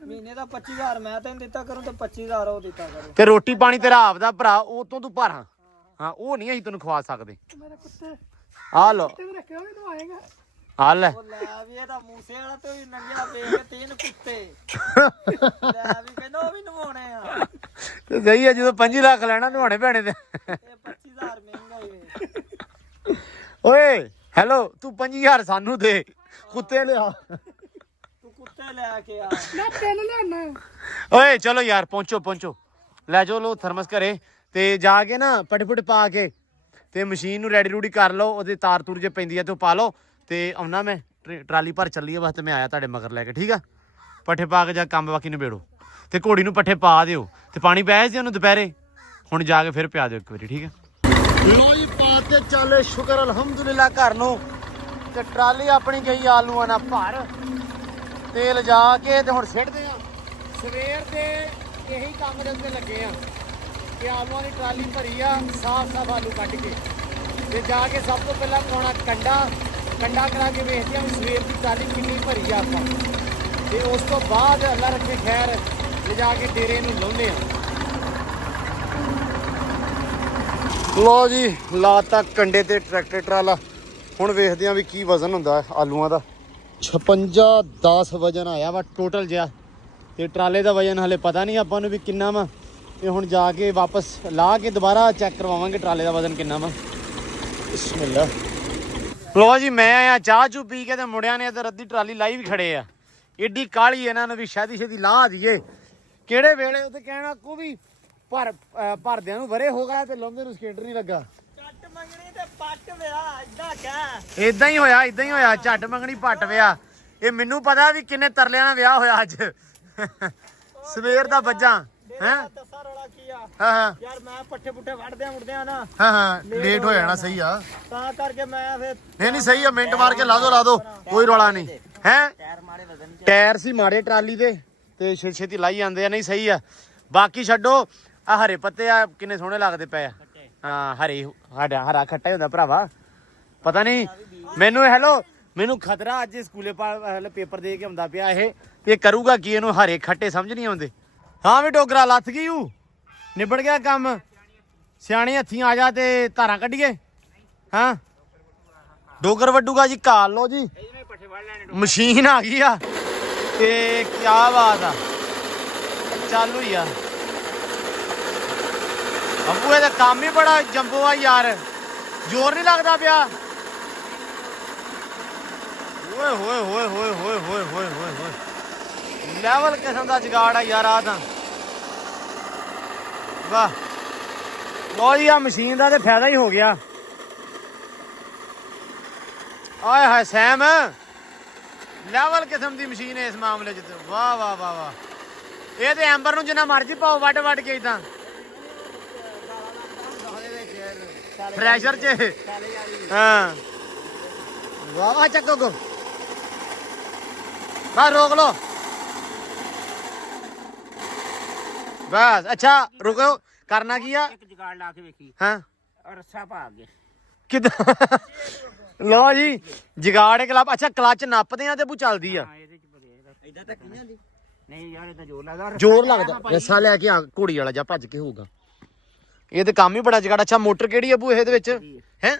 ਮਹੀਨੇ ਦਾ 25,000 ਮੈਂ ਤੈਨੂੰ ਦਿੱਤਾ ਕਰੂੰ ਤੇ 25,000 ਉਹ ਦਿੱਤਾ ਕਰੂ। ਤੇ ਰੋਟੀ ਪਾਣੀ ਤੇਰਾ ਆਪਦਾ ਭਰਾ, ਉਹ ਤੋਂ ਤੂੰ ਭਰਾ, ਹਾਂ ਉਹ ਨਹੀਂ ਅਸੀਂ ਤੈਨੂੰ ਖਵਾ ਸਕਦੇ। ਮੇਰੇ ਕੁੱਤੇ ਆ ਲੋ, ਤੇ ਰੱਖਿਆ ਵੀ ਤੂੰ ਆਏਗਾ। ਆ ਲੈ ਉਹ ਲੈ ਵੀ ਇਹਦਾ ਮੂਸੇ ਵਾਲਾ ਤੇ ਵੀ ਨੰਗਿਆ ਵੇਖ ਕੇ 3 ਕੁੱਤੇ ਲੈ ਵੀ ਕਹਿੰਦਾ ਉਹ ਵੀ ਨਵਾਉਣੇ ਆ। ਤੇ ਸਹੀ ਆ, ਜਦੋਂ 25 ਲੱਖ ਲੈਣਾ ਨਵਾਉਣੇ ਪੈਣੇ ਤੇ। ਇਹ 25,000 ਮਹਿੰਗਾ ਹੀ ਵੇ। ਓਏ ਹੈਲੋ, ਤੂੰ 25,000 ਸਾਨੂੰ ਦੇ, ਕੁੱਤੇ ਲਿਆ। ਤੂੰ ਕੁੱਤੇ ਲੈ ਕੇ ਆ। ਮੈਂ ਤਿੰਨ ਲਿਆਣਾ। ਓਏ ਚਲੋ ਯਾਰ, ਪਹੁੰਚੋ ਲੈ ਜਾਓ ਲੋ ਥਰਮਸ ਘਰੇ, ਤੇ ਜਾ ਕੇ ਨਾ ਪੱਟ ਪੁੱਟ ਪਾ ਕੇ ਤੇ ਮਸ਼ੀਨ ਨੂੰ ਰੈਡੀ ਰੂਡੀ ਕਰ ਲਓ, ਉਹਦੇ ਤਾਰ ਤੂਰ ਜੇ ਪੈਂਦੀ ਆ ਤੇ ਉਹ ਪਾ ਲਓ, ਤੇ ਆਉਣਾ ਮੈਂ ਟਰਾਲੀ ਭਰ ਚੱਲੀ ਆ ਬਸ, ਤੇ ਮੈਂ ਆਇਆ ਤੁਹਾਡੇ ਮਗਰ ਲੈ ਕੇ, ਠੀਕ ਆ। ਪੱਠੇ ਪਾ ਕੇ ਜਾ ਕੰਮ ਬਾਕੀ ਨਿਬੇੜੋ, ਤੇ ਘੋੜੀ ਨੂੰ ਪੱਠੇ ਪਾ ਦਿਓ, ਤੇ ਪਾਣੀ ਪਿਆਇਆ ਸੀ ਉਹਨੂੰ ਦੁਪਹਿਰੇ, ਹੁਣ ਜਾ ਕੇ ਫਿਰ ਪਿਆ ਦਿਓ ਇੱਕ ਵਾਰੀ, ਠੀਕ ਆ। ਲੋ ਜੀ ਪਾ ਤੇ ਚੱਲ, ਸ਼ੁਕਰ ਅਲਹਮਦੁਲਿਲਾ ਘਰ ਨੂੰ, ਤੇ ਟਰਾਲੀ ਆਪਣੀ ਗਈ ਆਲੂਆਂ ਨਾਲ ਭਰ, ਤੇਲ ਜਾ ਕੇ ਤੇ ਹੁਣ ਸਿੱਟਦੇ ਆ। ਸਵੇਰ ਦੇ ਇਹੀ ਕੰਮ ਦੇ ਉੱਤੇ ਲੱਗੇ ਆ ਕਿ ਆਲੂਆਂ ਦੀ ਟਰਾਲੀ ਭਰੀ ਆ, ਸਾਫ਼ ਆਲੂ ਕੱਢ ਕੇ, ਤੇ ਜਾ ਕੇ ਸਭ ਤੋਂ ਪਹਿਲਾਂ ਪਾਉਣਾ ਕੰਡਾ ਕਰਾ ਕੇ ਵੇਖਦੇ ਆ ਵੀ ਸਵੇਰ ਦੀ ਟਰਾਲੀ ਕਿੰਨੀ ਭਰੀ ਆ ਆਪਾਂ, ਤੇ ਉਸ ਤੋਂ ਬਾਅਦ ਅੱਲਾ ਰੱਖੇ ਖੈਰ ਲਿਜਾ ਕੇ ਡੇਰੇ ਨੂੰ ਲਾਉਂਦੇ ਆ। ਲੋ ਜੀ ਲਾਤਾ ਕੰਡੇ ਤੇ ਟਰੈਕਟਰ ਟਰਾਲਾ, ਹੁਣ ਵੇਖਦੇ ਆ ਵੀ ਕੀ ਵਜ਼ਨ ਹੁੰਦਾ ਆਲੂਆਂ ਦਾ। 56-10 ਵਜਨ ਆਇਆ ਵਾ ਟੋਟਲ ਜਿਹਾ, ਤੇ ਟਰਾਲੇ ਦਾ ਵਜਨ ਹਲੇ ਪਤਾ ਨਹੀਂ ਆਪਾਂ ਨੂੰ ਵੀ ਕਿੰਨਾ ਵਾ, ਤੇ ਹੁਣ ਜਾ ਕੇ ਵਾਪਸ ਲਾ ਕੇ ਦੁਬਾਰਾ ਚੈੱਕ ਕਰਵਾਵਾਂਗੇ ਟਰਾਲੇ ਦਾ ਵਜ਼ਨ ਕਿੰਨਾ ਵਾ। ਬਿਸਮਿਲ੍ਲਾ। ਲੋ ਜੀ ਮੈਂ ਆਇਆ ਚਾਹ ਚੂ ਪੀ ਕੇ, ਤੇ ਮੁੰਡਿਆਂ ਨੇ ਤੇ ਅੱਧੀ ਟਰਾਲੀ ਲਾਈ ਵੀ ਖੜੇ ਆ, ਏਡੀ ਕਾਹਲੀ ਇਹਨਾਂ ਨੂੰ ਵੀ ਛੇਤੀ ਲਾ ਦਈਏ, ਕਿਹੜੇ ਵੇਲੇ ਉੱਥੇ ਕਹਿਣਾ ਕੋ ਵੀ ਭਰਦਿਆਂ ਨੂੰ ਵਰੇ ਹੋ ਗਿਆ ਤੇ ਲਾਉਂਦੇ ਨੂੰ ਸਕੇਟਰ ਨਹੀਂ ਲੱਗਾ। ਕੱਟ ਮੰਗਣੀ ਤੇ ਪੱਟ ਵਿਆ, ਇਦਾਂ ਕਹਿ। ਇਦਾਂ ਹੀ ਹੋਇਆ ਝੱਟ ਮੰਗਣੀ ਪੱਟ ਵਿਆਹ। ਇਹ ਮੈਨੂੰ ਪਤਾ ਵੀ ਕਿੰਨੇ ਤਰਲਿਆਂ ਨਾਲ ਵਿਆਹ ਹੋਇਆ ਅੱਜ ਸਵੇਰ ਦਾ ਵੱਜਾਂ ਹੈ। ਦੱਸਾ ਰੌਲਾ ਕੀ ਆ ਹਾਂ ਯਾਰ, ਮੈਂ ਪੱਠੇ ਪੁੱਠੇ ਵੜਦਿਆਂ ਨਾ, ਹਾਂ ਲੇਟ ਹੋ ਜਾਣਾ। ਸਹੀ ਆ, ਤਾਂ ਕਰਕੇ ਮੈਂ ਫਿਰ ਨਹੀਂ ਸਹੀ ਆ, ਮਿੰਟ ਮਾਰ ਕੇ ਲਾ ਦੋ ਕੋਈ ਰੌਲਾ ਨਹੀਂ ਹੈ। ਟਾਇਰ ਮਾਰੇ ਵਜ਼ਨ ਟਾਇਰ ਸੀ ਮਾੜੇ ਟਰਾਲੀ ਦੇ, ਤੇ ਛੇਤੀ ਲਾਈ ਜਾਂਦੇ ਆ। ਨਹੀਂ ਸਹੀ ਆ, ਬਾਕੀ ਛੱਡੋ। ਆ ਹਰੇ ਪੱਤੇ ਆ ਕਿੰਨੇ ਸੋਹਣੇ ਲੱਗਦੇ ਪਏ ਆ। ਹਾਂ ਹਰੇ, ਹਰਾ ਖੱਟਾ ਹੀ ਹੁੰਦਾ ਭਰਾਵਾ, ਪਤਾ ਨਹੀਂ ਮੈਨੂੰ। ਹੈਲੋ, ਮੈਨੂੰ ਖਤਰਾ ਅੱਜ ਸਕੂਲੇ ਪੇਪਰ ਦੇ ਕੇ ਆਉਂਦਾ ਪਿਆ ਇਹ, ਤੇ ਕਰੂਗਾ ਕੀ ਇਹਨੂੰ ਹਰੇ ਖੱਟੇ ਸਮਝ ਨਹੀਂ ਆਉਂਦੇ। ਹਾਂ ਵੀ ਡੋਗਰਾ ਲੱਥ ਗਈ, ਨਿਬੜ ਗਿਆ ਕੰਮ। ਸਿਆਣੇ ਹੱਥੀਂ ਆ ਜਾ ਤੇ ਧਾਰਾਂ ਕੱਢੀਏ। ਹਾਂ ਡੋਗਰ ਵੱਡੂਗਾ ਜੀ, ਕਾਲ ਲੋ ਜੀ, ਮਸ਼ੀਨ ਆ ਗਈ ਆ, ਤੇ ਕਿਆ ਬਾਤ ਆ, ਚਾਲੂ ਹੀ ਆ। ਅੱਬੂ ਇਹਦਾ ਕੰਮ ਹੀ ਬੜਾ ਜੰਬੋ ਆ ਯਾਰ, ਜ਼ੋਰ ਨਹੀਂ ਲੱਗਦਾ ਪਿਆ। ਓਏ ਹੋਏ ਹੋਏ ਹੋਏ ਹੋਏ ਹੋਏ ਹੋਏ ਹੋਏ ਹੋਏ, ਲੈਵਲ ਕਿਸਮ ਦਾ ਜਗਾੜ ਆ ਯਾਰ ਆ ਤਾਂ। ਵਾਹ ਲੋ ਜੀ, ਆ ਮਸ਼ੀਨ ਦਾ ਤੇ ਫਾਇਦਾ ਹੀ ਹੋ ਗਿਆ। ਆਏ ਹਾਏ ਸੈਮ, ਲੈਵਲ ਕਿਸਮ ਦੀ ਮਸ਼ੀਨ ਹੈ ਇਸ ਮਾਮਲੇ 'ਚ। ਵਾਹ ਵਾਹ ਵਾਹ ਵਾਹ, ਇਹ ਤੇ ਐਂਬਰ ਨੂੰ ਜਿੰਨਾ ਮਰਜ਼ੀ ਪਾਓ ਵੱਢ ਕੇ ਇਦਾਂ ਪ੍ਰੈਸ਼ਰ 'ਚ। ਹਾਂ ਵਾਹ ਵਾਹ, ਚੱਕੋ ਗੋ ਬਸ, ਰੋਕ ਲੋ ਬਸ। ਅੱਛਾ ਰੁਕੋ, ਕਰਨਾ ਕੀ ਆ? ਇੱਕ ਜਗਾੜ ਲਾ ਕੇ ਵੇਖੀ, ਹਾਂ ਰੱਸਾ ਪਾ ਅੱਗੇ ਕਿੱਦਾਂ? ਲੋ ਜੀ ਜਗਾੜ ਕਲੱਬ। ਅੱਛਾ ਕਲੱਚ ਨੱਪਦੇ ਆ ਤੇ ਬੂ ਚੱਲਦੀ ਆ। ਇਹਦੇ ਚ ਬਦੇਗਾ ਇਦਾਂ ਤਾਂ ਕਿੰਨਾਂ ਦੀ ਨਹੀਂ ਯਾਰ, ਇਦਾਂ ਜ਼ੋਰ ਲੱਗਦਾ। ਰੱਸਾ ਲੈ ਕੇ ਆ, ਘੋੜੀ ਵਾਲਾ ਜਾਂ ਭੱਜ ਕੇ ਹੋਊਗਾ। ਇਹ ਤੇ ਕੰਮ ਹੀ ਬੜਾ ਜਗਾੜ। ਅੱਛਾ ਮੋਟਰ ਕਿਹੜੀ ਆ ਬੂ ਇਹਦੇ ਵਿੱਚ ਹੈ?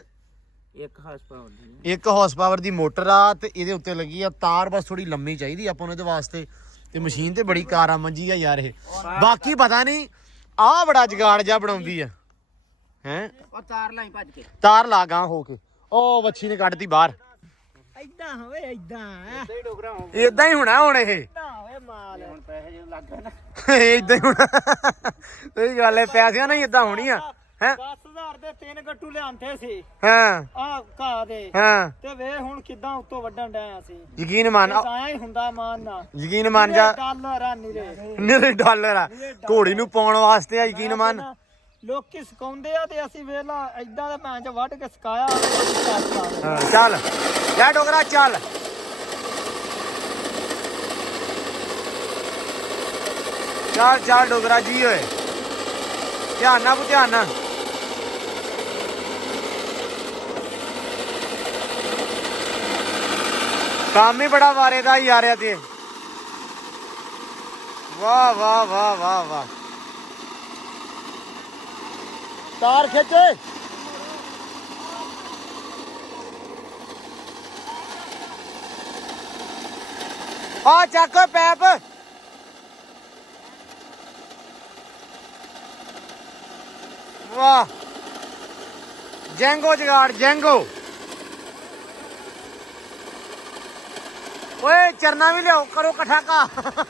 1 ਹਾਰਸ ਪਾਵਰ ਦੀ 1 ਹਾਰਸ ਪਾਵਰ ਦੀ ਮੋਟਰ ਆ ਤੇ ਇਹਦੇ ਉੱਤੇ ਲੱਗੀ ਆ ਤਾਰ, ਬਸ ਥੋੜੀ ਲੰਮੀ ਚਾਹੀਦੀ ਆਪਾਂ ਨੂੰ ਇਹਦੇ ਵਾਸਤੇ। ਤੇ ਮਸ਼ੀਨ ਤੇ ਬੜੀ ਕਾਰਾਮੰਜੀ ਆ ਯਾਰ ਇਹ। ਬਾਕੀ ਪਤਾ ਨਹੀਂ ਆਹ ਬੜਾ ਜਗਾੜ ਜਾ ਬਣਾਉਂਦੀ ਆ ਹੈ। ਉਹ ਤਾਰ ਲਾਈ ਭੱਜ ਕੇ, ਤਾਰ ਲਾ ਗਾਂ ਹੋ ਕੇ, ਉਹ ਵੱਛੀ ਨੇ ਕੱਢਤੀ ਬਾਹਰ। ਐਦਾਂ ਹੋਵੇ ਐਦਾਂ ਤੇ ਡੋਗਰਾ ਹੋ ਇਦਾਂ ਹੀ ਹੋਣਾ ਹੁਣ ਇਹ, ਐਦਾਂ ਹੋਵੇ ਮਾਲ। ਹੁਣ ਪੈਸੇ ਜਦੋਂ ਲੱਗ ਗਏ ਨਾ ਇਦਾਂ ਹੀ ਹੋਣਾ। ਸਹੀ ਗੱਲ ਹੈ, ਪੈਸਿਆਂ ਨਾਲ ਹੀ ਇਦਾਂ ਹੋਣੀ ਆ ਹੈ। 10000 ਦੇ 3 ਗੱਟੂ ਲਿਆਂਦੇ ਸੀ ਹਾਂ ਆ ਘਾਹ ਦੇ, ਹਾਂ ਤੇ ਵੇ ਹੁਣ ਕਿਦਾਂ ਉੱਤੋਂ ਵੱਢਣ ਡਿਆ ਸੀ। ਯਕੀਨ ਮੰਨ, ਆਇਆ ਹੀ ਹੁੰਦਾ ਮਾਨ ਨਾ, ਯਕੀਨ ਮੰਨ ਜਾ, ਡਾਲਰ ਆ ਨੀਰੇ ਨਿਰੇ ਡਾਲਰ ਆ ਘੋੜੀ ਨੂੰ ਪਾਉਣ ਵਾਸਤੇ ਆ। ਯਕੀਨ ਮੰਨ, ਲੋਕੀ ਸਕਾਉਂਦੇ ਆ ਤੇ ਅਸੀਂ ਵੇਲਾ ਐਦਾਂ ਦੇ ਮੈਂ ਚ ਵੱਢ ਕੇ ਸਕਾਇਆ। ਹਾਂ ਚੱਲ ਲੈ ਡੋਗਰਾ ਚੱਲ। ਚੱਲ ਚੱਲ ਡੋਗਰਾ ਜੀ ਓਏ, ਧਿਆਨ ਨਾਲ ਧਿਆਨ ਨਾਲ। ਕੰਮ ਹੀ ਬੜਾ ਵਾਰੇ ਦਾ ਯਾਰ ਆ ਤੇ। ਵਾਹ ਵਾਹ ਵਾਹ ਵਾਹ ਵਾਹ, ਤਾਰ ਖਿੱਚ ਓਏ। ਆ ਚੱਕ ਓਏ ਪੈਪ। ਵਾਹ ਜੈਂਗੋ ਜਗਾੜ ਜੈਂਗੋ। ਓਏ ਚਰਨਾ ਵੀ ਲਿਆਓ, ਕਰੋ ਇਕੱਠਾ ਕਾ।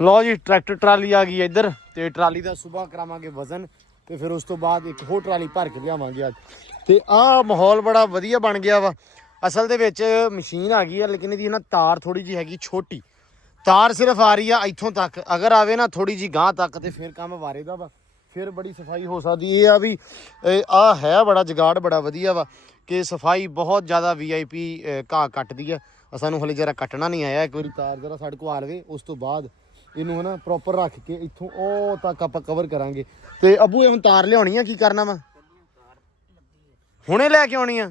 ਲਓ ਜੀ ਟਰੈਕਟਰ ਟਰਾਲੀ ਆ ਗਈ ਇੱਧਰ, ਤੇ ਟਰਾਲੀ ਦਾ ਸੁਬਾਹ ਕਰਾਵਾਂਗੇ ਵਜ਼ਨ, ਤੇ ਫਿਰ ਉਸ ਤੋਂ ਬਾਅਦ ਇੱਕ ਹੋਰ ਟਰਾਲੀ ਭਰ ਕੇ ਲਿਆਵਾਂਗੇ ਅੱਜ। ਤੇ ਆਹ ਮਾਹੌਲ ਬੜਾ ਵਧੀਆ ਬਣ ਗਿਆ ਵਾ। ਅਸਲ ਦੇ ਵਿੱਚ ਮਸ਼ੀਨ ਆ ਗਈ ਆ, ਲੇਕਿਨ ਇਹਦੀ ਨਾ ਤਾਰ ਥੋੜੀ ਜਿਹੀ ਹੈਗੀ ਛੋਟੀ। ਤਾਰ ਸਿਰਫ ਆ ਰਹੀ ਆ ਇੱਥੋਂ ਤੱਕ, ਅਗਰ ਆਵੇ ਨਾ ਥੋੜੀ ਜਿਹੀ ਗਾਂਹ ਤੱਕ ਤੇ ਫਿਰ ਕੰਮ ਵਾਰੇ ਦਾ ਵਾ, ਫਿਰ ਬੜੀ ਸਫਾਈ ਹੋ ਸਕਦੀ। ਇਹ ਆ ਵੀ ਆ ਹੈ ਬੜਾ ਜਗਾੜ ਬੜਾ ਵਧੀਆ ਵਾ ਕਿ ਸਫਾਈ ਬਹੁਤ ਜ਼ਿਆਦਾ VIP ਘਾਹ ਕੱਟਦੀ ਆ। ਸਾਨੂੰ ਹਲੇ ਜਰਾ ਕੱਟਣਾ ਨਹੀਂ ਆਇਆ, ਇੱਕ ਵਾਰੀ ਤਾਰ ਜਰਾ ਸਾਡੇ ਕੋਲ ਆ ਲਵੇ, ਉਸ ਤੋਂ ਬਾਅਦ ਇਹਨੂੰ ਹਨਾ ਪ੍ਰੋਪਰ ਰੱਖ ਕੇ ਇੱਥੋਂ ਉਹ ਤੱਕ ਆਪਾਂ ਕਵਰ ਕਰਾਂਗੇ। ਤੇ ਅੱਬੂ ਇਹ ਹੁਣ ਤਾਰ ਲਿਆਉਣੀ ਆ, ਕੀ ਕਰਨਾ ਵਾ? ਹੁਣੇ ਲੈ ਕੇ ਆਉਣੀ ਆ?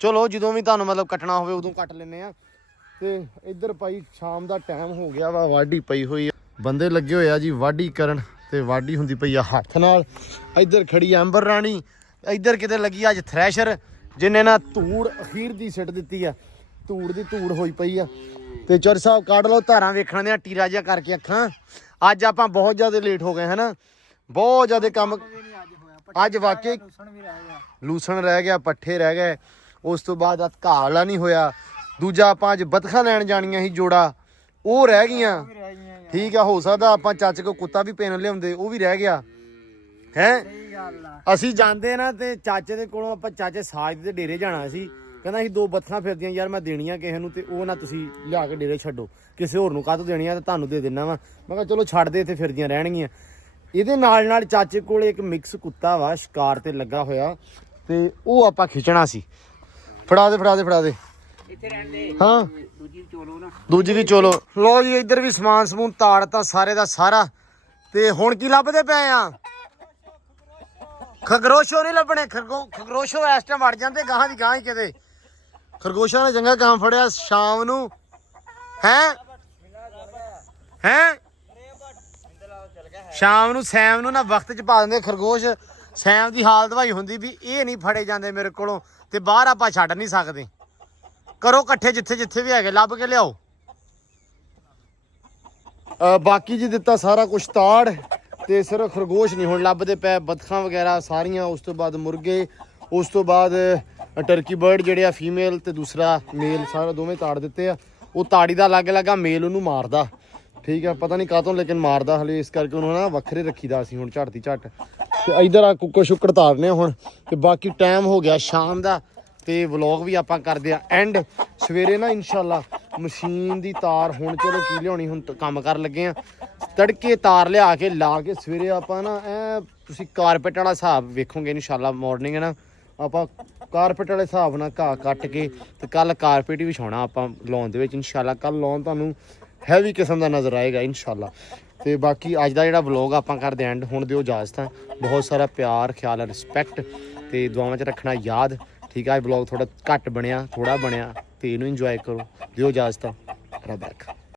ਚਲੋ ਜਦੋਂ ਵੀ ਤੁਹਾਨੂੰ ਮਤਲਬ ਕੱਟਣਾ ਹੋਵੇ ਉਦੋਂ ਕੱਟ ਲੈਨੇ ਆ। ਤੇ ਇੱਧਰ ਭਾਈ ਸ਼ਾਮ ਦਾ ਟਾਈਮ ਹੋ ਗਿਆ ਵਾ, ਵਾਢੀ ਪਈ ਹੋਈ ਆ, ਬੰਦੇ ਲੱਗੇ ਹੋਏ ਆ ਜੀ ਵਾਢੀ ਕਰਨ, ਤੇ ਵਾਢੀ ਹੁੰਦੀ ਪਈ ਆ ਹੱਥ ਨਾਲ। ਇੱਧਰ ਖੜੀ ਐਂਬਰ ਰਾਣੀ, ਇੱਧਰ ਕਿਤੇ ਲੱਗੀ ਅੱਜ ਥ੍ਰੈਸ਼ਰ, ਜਿਹਨੇ ਨਾ ਧੂੜ ਅਖੀਰ ਦੀ ਸਿੱਟ ਦਿੱਤੀ ਆ, ਧੂੜ ਦੀ ਧੂੜ ਹੋਈ ਪਈ ਆ। ਤੇ ਚੌਰ ਸਾਹਿਬ ਕੱਢ ਲਓ ਧਾਰਾਂ ਵੇਖਣ ਦੀਆਂ ਟੀਰਾ ਜਿਹਾ ਕਰਕੇ ਅੱਖਾਂ। ਅੱਜ ਆਪਾਂ ਬਹੁਤ ਜ਼ਿਆਦਾ ਲੇਟ ਹੋ ਗਏ ਹਨਾ, ਬਹੁਤ ਜ਼ਿਆਦਾ ਕੰਮ ਅੱਜ ਵਾਕਈ ਲੂਸਣ ਰਹਿ ਗਿਆ, ਪੱਠੇ ਰਹਿ ਗਏ, ਉਸ ਤੋਂ ਬਾਅਦ ਅੱਜ ਘਾਹ ਵਾਲਾ ਨਹੀਂ ਹੋਇਆ। ਦੂਜਾ ਆਪਾਂ ਅੱਜ ਬਤਖਾਂ ਲੈਣ ਜਾਣੀਆਂ ਸੀ ਜੋੜਾ, ਉਹ ਰਹਿ ਗਈਆਂ। ਠੀਕ ਆ, ਹੋ ਸਕਦਾ ਆਪਾਂ ਚਾਚੇ ਕੋ ਕੁੱਤਾ ਵੀ ਪੈਣ ਲਿਆਉਂਦੇ, ਉਹ ਵੀ ਰਹਿ ਗਿਆ ਹੈ। ਅਸੀਂ ਜਾਂਦੇ ਨਾ ਤੇ ਚਾਚੇ ਦੇ ਕੋਲੋਂ ਆਪਾਂ ਚਾਚੇ ਸਾਜ ਦੇ ਡੇਰੇ ਜਾਣਾ ਸੀ, ਕਹਿੰਦਾ ਅਸੀਂ 2 ਬਤਖਾਂ ਫਿਰਦੀਆਂ ਯਾਰ ਮੈਂ ਦੇਣੀਆਂ ਕਿਸੇ ਨੂੰ, ਤੇ ਉਹ ਨਾ ਤੁਸੀਂ ਲਿਆ ਕੇ ਡੇਰੇ ਛੱਡੋ, ਕਿਸੇ ਹੋਰ ਨੂੰ ਕਾਹਤੋਂ ਦੇਣੀਆਂ, ਤੇ ਤੁਹਾਨੂੰ ਦੇ ਦੇਣਾ ਵਾ। ਮੈਂ ਕਿਹਾ ਚਲੋ ਛੱਡ ਦੇ, ਇੱਥੇ ਫਿਰਦੀਆਂ ਰਹਿਣਗੀਆਂ। ਇਹਦੇ ਨਾਲ ਚਾਚੇ ਕੋਲ ਇੱਕ ਮਿਕਸ ਕੁੱਤਾ ਵਾ ਸ਼ਿਕਾਰ ਤੇ ਲੱਗਾ ਹੋਇਆ, ਤੇ ਉਹ ਆਪਾਂ ਖਿੱਚਣਾ ਸੀ। ਫੜਾ ਦੇ ਇੱਥੇ ਰਹਿਣ ਦੇ, ਹਾਂ ਦੂਜੀ ਚੋਲੋ ਨਾ, ਦੂਜੀ ਦੀ ਚੋਲੋ। ਲੋ ਜੀ ਇੱਧਰ ਵੀ ਸਮਾਨ ਸਮੂਨ ਤਾੜਤਾ ਸਾਰੇ ਦਾ ਸਾਰਾ। ਤੇ ਹੁਣ ਕੀ ਲੱਭਦੇ ਪਏ ਆ? ਖਰਗੋਸ਼ੋ ਨਹੀਂ ਲੱਭਣੇ, ਖਰਗੋਸ਼ੋ ਇਸ ਟਾਈਮ ਵੜ ਜਾਂਦੇ ਗਾਹਾਂ ਦੀ ਗਾਹਾਂ ਹੀ ਕਿਤੇ। ਖਰਗੋਸ਼ਾਂ ਨੇ ਚੰਗਾ ਕੰਮ ਫੜਿਆ ਸ਼ਾਮ ਨੂੰ ਹੈ ਸ਼ਾਮ ਨੂੰ ਸੈਮ ਨੂੰ ਨਾ ਵਕਤ ਚ ਪਾ ਦਿੰਦੇ ਖਰਗੋਸ਼। ਸੈਮ ਦੀ ਹਾਲਤ ਭਾਈ ਹੁੰਦੀ ਵੀ ਇਹ ਨਹੀਂ ਫੜੇ ਜਾਂਦੇ ਮੇਰੇ ਕੋਲੋਂ, ਤੇ ਬਾਹਰ ਆਪਾਂ ਛੱਡ ਨਹੀਂ ਸਕਦੇ। ਕਰੋ ਇਕੱਠੇ ਜਿੱਥੇ ਵੀ ਹੈਗੇ, ਲੱਭ ਕੇ ਲਿਆਓ। ਬਾਕੀ ਜੀ ਦਿੱਤਾ ਸਾਰਾ ਕੁਛ ਤਾੜ, ਤੇ ਸਿਰਫ ਖਰਗੋਸ਼ ਨਹੀਂ ਹੁਣ ਲੱਭਦੇ ਪਏ, ਬਤਖਾਂ ਵਗੈਰਾ ਸਾਰੀਆਂ, ਉਸ ਤੋਂ ਬਾਅਦ ਮੁਰਗੇ, ਉਸ ਤੋਂ ਬਾਅਦ ਟਰਕੀ ਬਰਡ ਜਿਹੜੇ ਆ ਫੀਮੇਲ ਤੇ ਦੂਸਰਾ ਮੇਲ, ਸਾਰਾ ਦੋਵੇਂ ਤਾੜ ਦਿੱਤੇ ਆ। ਉਹ ਤਾੜੀ ਦਾ ਅਲੱਗ ਅਲੱਗ ਆ, ਮੇਲ ਉਹਨੂੰ ਮਾਰਦਾ, ਠੀਕ ਆ, ਪਤਾ ਨਹੀਂ ਕਾਹਤੋਂ ਲੇਕਿਨ ਮਾਰਦਾ ਹਲੇ, ਇਸ ਕਰਕੇ ਉਹਨੂੰ ਨਾ ਵੱਖਰੇ ਰੱਖੀਦਾ ਅਸੀਂ ਹੁਣ ਝੱਟ ਦੀ ਝੱਟ। ਤੇ ਇੱਧਰ ਆ ਕੁੱਕੜ ਸ਼ੁੱਕੜ ਤਾਰਨੇ ਹੁਣ। ਤੇ ਬਾਕੀ ਟਾਈਮ ਹੋ ਗਿਆ ਸ਼ਾਮ ਦਾ, ਤੇ ਵਲੌਗ ਵੀ ਆਪਾਂ ਕਰਦੇ ਆ ਐਂਡ। ਸਵੇਰੇ ਨਾ ਇਨਸ਼ਾਅੱਲਾ ਮਸ਼ੀਨ ਦੀ ਤਾਰ ਹੁਣ ਚਲੋ ਕੀ ਲਿਆਉਣੀ, ਹੁਣ ਕੰਮ ਕਰਨ ਲੱਗੇ ਆ। ਤੜਕੇ ਤਾਰ ਲਿਆ ਕੇ ਲਾ ਕੇ ਸਵੇਰੇ ਆਪਾਂ ਨਾ ਤੁਸੀਂ ਕਾਰਪੇਟ ਵਾਲਾ ਹਿਸਾਬ ਵੇਖੋਗੇ ਇਨਸ਼ਾਅੱਲਾ। ਮਾਰਨਿੰਗ ਹੈ ਨਾ ਆਪਾਂ ਕਾਰਪੇਟ ਵਾਲੇ ਹਿਸਾਬ ਨਾਲ ਘਾਹ ਕੱਟ ਕੇ, ਤੇ ਕੱਲ ਕਾਰਪੇਟ ਹੀ ਵਿਛਾਉਣਾ ਆਪਾਂ ਲਾਉਣ ਦੇ ਵਿੱਚ ਇਨਸ਼ਾਅੱਲਾ। ਕੱਲ ਲਾਉਣ ਤੁਹਾਨੂੰ ਹੈਵੀ ਕਿਸਮ ਦਾ ਨਜ਼ਰ ਆਏਗਾ ਇਨਸ਼ਾਅੱਲਾ। ਤੇ ਬਾਕੀ ਅੱਜ ਦਾ ਜਿਹੜਾ ਵਲੌਗ ਆਪਾਂ ਕਰਦੇ ਐਂਡ। ਹੁਣ ਦਿਓ ਇਜਾਜ਼ਤ। ਬਹੁਤ ਸਾਰਾ ਪਿਆਰ, ਖਿਆਲ, ਰਿਸਪੈਕਟ ਤੇ ਦੁਆਵਾਂ 'ਚ ਰੱਖਣਾ ਯਾਦ, ਠੀਕ ਆ। ਇਹ ਵਲੌਗ ਥੋੜਾ ਘੱਟ ਬਣਿਆ, ਥੋੜਾ ਬਣਿਆ, ਤੇ ਇਹਨੂੰ ਇੰਜੋਏ ਕਰੋ। ਦਿਓ ਇਜਾਜ਼ਤ। ਰੱਬ ਰੱਖਾ।